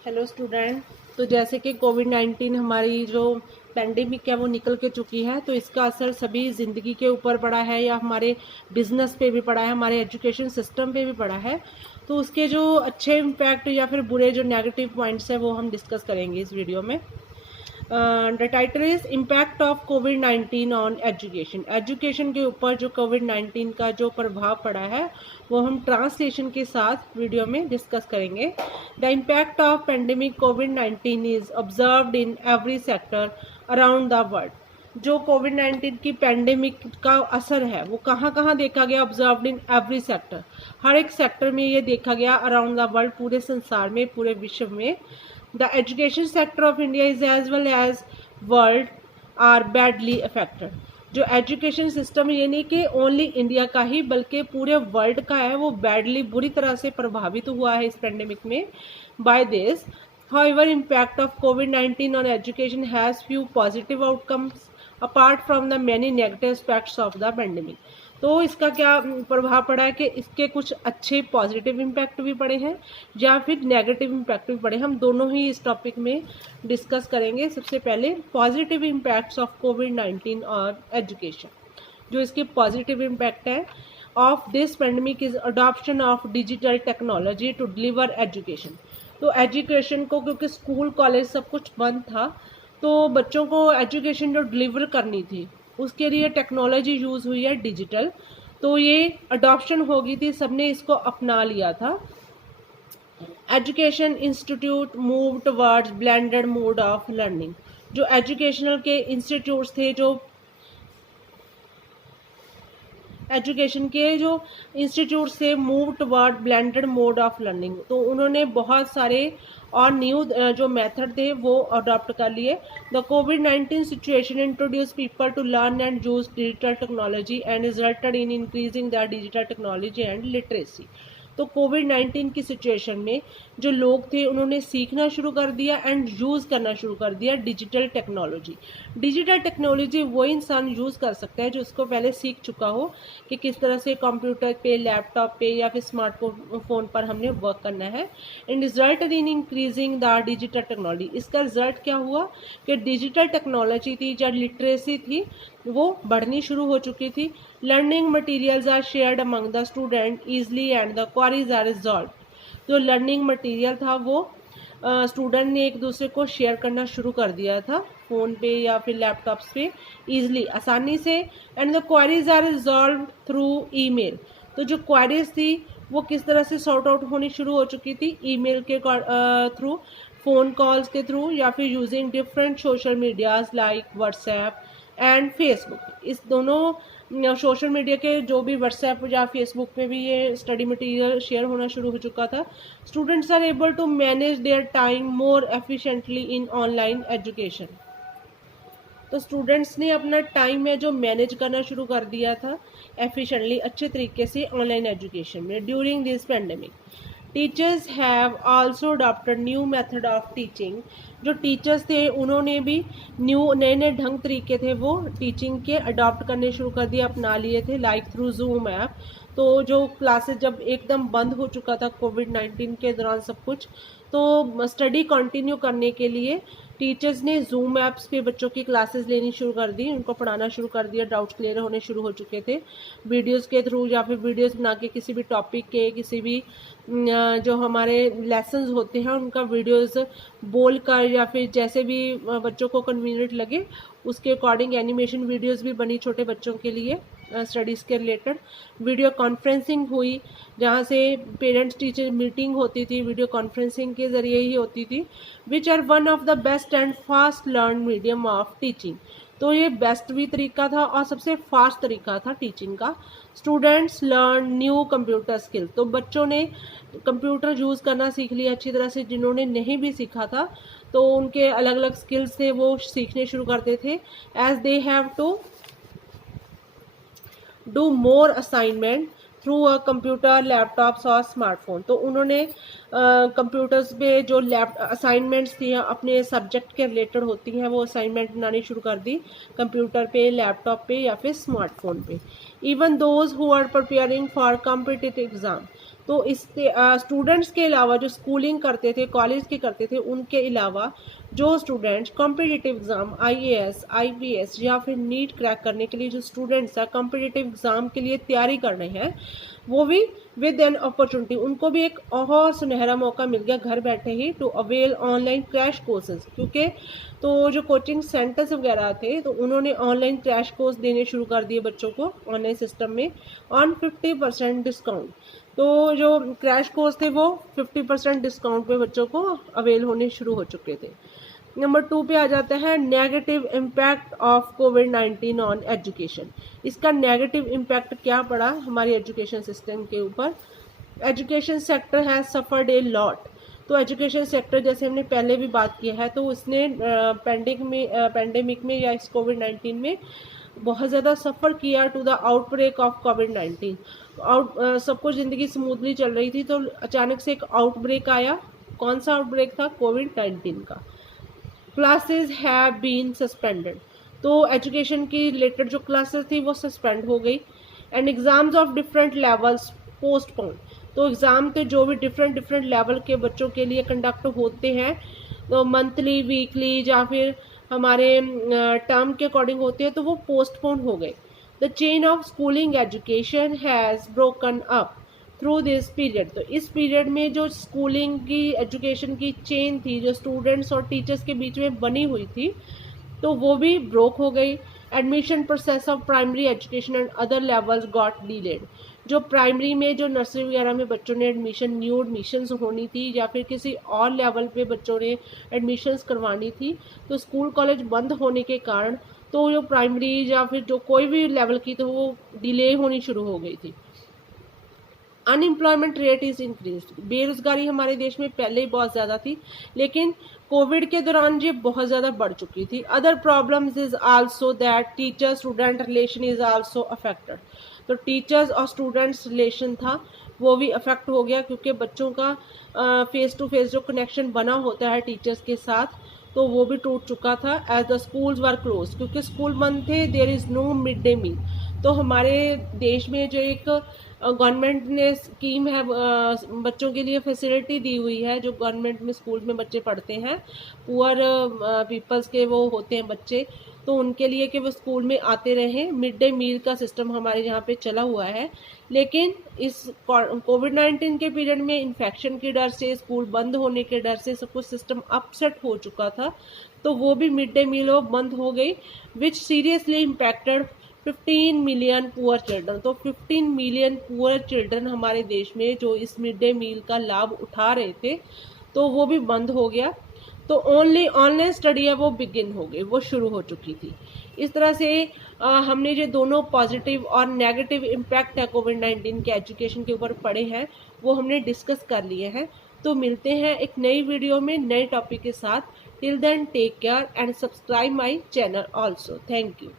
Hello student. तो जैसे कि कोविड-19 हमारी जो पेंडेमिक है वो निकल के चुकी है, तो इसका असर सभी ज़िंदगी के ऊपर पड़ा है या हमारे बिजनेस पे भी पड़ा है, हमारे एजुकेशन सिस्टम पे भी पड़ा है। तो उसके जो अच्छे इम्पैक्ट या फिर बुरे जो नेगेटिव पॉइंट्स हैं वो हम डिस्कस करेंगे इस वीडियो में। The title is impact of covid on education. Education के ऊपर जो कोविड-19 का जो प्रभाव पड़ा है वो हम ट्रांसलेशन के साथ वीडियो में डिस्कस करेंगे। The impact of pandemic covid is observed in every sector around the world. जो कोविड-19 की पेंडेमिक का असर है वो कहाँ कहाँ देखा गया? ऑब्जर्व्ड इन एवरी सेक्टर, हर एक सेक्टर में ये देखा गया अराउंड द वर्ल्ड, पूरे संसार में, पूरे विश्व में। The education sector of India is as well as world are badly affected. जो एजुकेशन सिस्टम ये नहीं कि ओनली इंडिया का ही बल्कि पूरे वर्ल्ड का है, वो बैडली बुरी तरह से प्रभावित हुआ है इस पेंडेमिक में by this. However, impact of COVID-19 on education has few positive outcomes apart from the many negative aspects of the pandemic. तो इसका क्या प्रभाव पड़ा है कि इसके कुछ अच्छे पॉजिटिव इम्पैक्ट भी पड़े हैं या फिर नेगेटिव इम्पैक्ट भी पड़े हैं। हम दोनों ही इस टॉपिक में डिस्कस करेंगे। सबसे पहले पॉजिटिव इम्पैक्ट्स ऑफ कोविड-19 और एजुकेशन। जो इसके पॉजिटिव इम्पैक्ट है of this pandemic is adoption of digital technology to deliver education. तो एजुकेशन को, क्योंकि स्कूल कॉलेज सब कुछ बंद था, तो बच्चों को एजुकेशन जो डिलीवर करनी थी उसके लिए टेक्नोलॉजी यूज़ हुई है डिजिटल। तो ये अडॉप्शन हो गई थी, सबने इसको अपना लिया था। Education institute move towards blended mode of learning. जो एजुकेशनल के इंस्टीट्यूट्स थे, जो एजुकेशन के जो इंस्टीट्यूट से move toward blended mode of learning, तो उन्होंने बहुत सारे और न्यू जो मेथड थे वो अडॉप्ट कर लिए। द कोविड-19 situation introduce people to learn and use digital technology and resulted in increasing the digital technology and literacy. तो कोविड-19 की सिचुएशन में जो लोग थे उन्होंने सीखना शुरू कर दिया एंड यूज़ करना शुरू कर दिया डिजिटल टेक्नोलॉजी। डिजिटल टेक्नोलॉजी वो इंसान यूज़ कर सकता है जो उसको पहले सीख चुका हो कि किस तरह से कंप्यूटर पे, लैपटॉप पे या फिर स्मार्टफोन पर हमने वर्क करना है। And result in increasing the digital technology. इसका रिजल्ट क्या हुआ कि डिजिटल टेक्नोलॉजी थी, जो लिटरेसी थी, वो बढ़नी शुरू हो चुकी थी। Learning materials are shared among the student easily and the queries are resolve. जो लर्निंग मटेरियल था वो स्टूडेंट ने एक दूसरे को शेयर करना शुरू कर दिया था फ़ोन पे या फिर लैपटॉप्स पे ईजिली, आसानी से। And the queries are resolve through email. तो जो क्वारीज थी वो किस तरह से सॉर्ट आउट होनी शुरू हो चुकी थी? ईमेल के थ्रू, फ़ोन कॉल्स के थ्रू, या फिर using different social medias like WhatsApp and Facebook. इस दोनों सोशल मीडिया के जो भी व्हाट्सएप या फेसबुक पे भी ये स्टडी मटेरियल शेयर होना शुरू हो चुका था। Students are able to manage their time more efficiently in online education. तो स्टूडेंट्स ने अपना टाइम है जो मैनेज करना शुरू कर दिया था एफिशिएंटली, अच्छे तरीके से ऑनलाइन एजुकेशन में during this pandemic. Teachers have also adopted new method of teaching. जो टीचर्स थे उन्होंने भी नए नए ढंग तरीके थे वो टीचिंग के अडॉप्ट करने शुरू कर दिए, अपना लिए थे, लाइक थ्रू जूम ऐप। तो जो क्लासेस जब एकदम बंद हो चुका था कोविड-19 के दौरान सब कुछ, तो स्टडी कंटिन्यू करने के लिए टीचर्स ने जूम ऐप्स पे बच्चों की क्लासेस लेनी शुरू कर दी, उनको पढ़ाना शुरू कर दिया। डाउट्स क्लियर होने शुरू हो चुके थे वीडियोस के थ्रू, या फिर वीडियोस बना के किसी भी टॉपिक के, किसी भी जो हमारे लेसन्स होते हैं उनका वीडियोस बोल कर या फिर जैसे भी बच्चों को कन्वीनियंट लगे उसके अकॉर्डिंग एनिमेशन वीडियोस भी बनी छोटे बच्चों के लिए स्टडीज़ के रिलेटेड। वीडियो कॉन्फ्रेंसिंग हुई, जहाँ से पेरेंट्स टीचर मीटिंग होती थी वीडियो कॉन्फ्रेंसिंग के ज़रिए ही होती थी। Which are one of the best and fast learn medium of teaching. तो ये बेस्ट भी तरीका था और सबसे फास्ट तरीका था टीचिंग का। Students learn new computer skill. तो बच्चों ने कंप्यूटर यूज़ करना सीख लिया अच्छी तरह से। जिन्होंने नहीं भी सीखा था तो उनके अलग अलग स्किल्स थे वो सीखने शुरू करते थे। As they have to do more assignment through a computer, laptops और स्मार्टफोन। तो उन्होंने कंप्यूटर्स पे जो असाइनमेंट्स थी अपने सब्जेक्ट के रिलेटेड होती हैं वो असाइनमेंट बनानी शुरू कर दी कंप्यूटर पे, लैपटॉप पे या फिर स्मार्टफोन पे। Even those who are preparing for competitive exam. तो इस स्टूडेंट्स के अलावा जो स्कूलिंग करते थे, कॉलेज के करते थे, उनके अलावा जो students competitive exam IAS, IPS या फिर नीट क्रैक करने के लिए जो स्टूडेंट्स हैं कॉम्पिटिटिव एग्ज़ाम के लिए तैयारी कर रहे हैं, वो भी विद एन अपॉर्चुनिटी, उनको भी एक और सुनहरा मौका मिल गया घर बैठे ही to avail online crash courses. क्योंकि तो जो कोचिंग सेंटर्स वगैरह थे तो उन्होंने ऑनलाइन क्रैश कोर्स देने शुरू कर दिए बच्चों को ऑनलाइन सिस्टम में ऑन 50% डिस्काउंट। तो जो क्रैश कोर्स थे वो 50% डिस्काउंट पे बच्चों को अवेल होने शुरू हो चुके थे। नंबर 2 पे आ जाता है negative impact of covid on education. इसका नेगेटिव इम्पैक्ट क्या पड़ा हमारी एजुकेशन सिस्टम के ऊपर? Education sector has suffered a lot. तो एजुकेशन सेक्टर जैसे हमने पहले भी बात की है, तो उसने पेंडेमिक में या इस कोविड-19 में बहुत ज़्यादा सफ़र किया टू द आउटब्रेक ऑफ कोविड-19। सब कुछ ज़िंदगी स्मूथली चल रही थी, तो अचानक से एक आउटब्रेक आया। कौन सा आउटब्रेक था? कोविड-19 का। Classes have been suspended. तो एजुकेशन की रिलेटेड जो क्लासेस थी वो सस्पेंड हो गई। And exams of different levels postpone. तो एग्ज़ाम थे जो भी डिफरेंट लेवल के बच्चों के लिए कंडक्ट होते हैं, तो मंथली, वीकली या फिर हमारे टर्म के अकॉर्डिंग होते हैं, तो वो पोस्टपोन हो गए। The chain of schooling education has broken up through this period. तो इस पीरियड में जो स्कूलिंग की एजुकेशन की चेन थी, जो स्टूडेंट्स और टीचर्स के बीच में बनी हुई थी, तो वो भी ब्रोक हो गई। Admission process of primary education and other levels got delayed. जो प्राइमरी में, जो नर्सरी वगैरह में बच्चों ने न्यू एडमिशन्स होनी थी या फिर किसी और लेवल पे बच्चों ने एडमिशन्स करवानी थी, तो स्कूल कॉलेज बंद होने के कारण तो जो प्राइमरी या फिर जो कोई भी लेवल की, तो वो डिले होनी शुरू हो गई थी। Unemployment rate is increase. बेरोजगारी हमारे देश में पहले ही बहुत ज़्यादा थी, लेकिन कोविड के दौरान ये बहुत ज़्यादा बढ़ चुकी थी। Other problems is also that teacher student relation is also affected. तो टीचर्स और स्टूडेंट्स रिलेशन था वो भी अफेक्ट हो गया, क्योंकि बच्चों का फेस टू फेस जो कनेक्शन बना होता है टीचर्स के साथ, तो वो भी टूट चुका था। As the schools were close, क्योंकि स्कूल बंद थे, there is no mid day meal. तो हमारे देश में जो एक गवर्नमेंट ने स्कीम है, बच्चों के लिए फैसिलिटी दी हुई है, जो गवर्नमेंट में स्कूल में बच्चे पढ़ते हैं, पुअर पीपल्स के वो होते हैं बच्चे, तो उनके लिए कि वो स्कूल में आते रहें। मिड डे मील का सिस्टम हमारे यहाँ पे चला हुआ है, लेकिन इस कोविड-19 के पीरियड में इन्फेक्शन के डर से, स्कूल बंद होने के डर से सब कुछ सिस्टम अपसेट हो चुका था, तो वो भी मिड डे मील बंद हो गई, which seriously impacted 15 million poor children. तो 15 मिलियन पुअर चिल्ड्रन हमारे देश में जो इस मिड डे मील का लाभ उठा रहे थे, तो वो भी बंद हो गया। तो ओनली ऑनलाइन स्टडी है वो बिगिन हो गई, वो शुरू हो चुकी थी। इस तरह से हमने जो दोनों पॉजिटिव और नेगेटिव इम्पैक्ट है कोविड-19 के एजुकेशन के ऊपर पड़े हैं, वो हमने डिस्कस कर लिए हैं। तो मिलते हैं एक नई वीडियो में नए टॉपिक के साथ। Till then take care and subscribe my channel also. Thank you.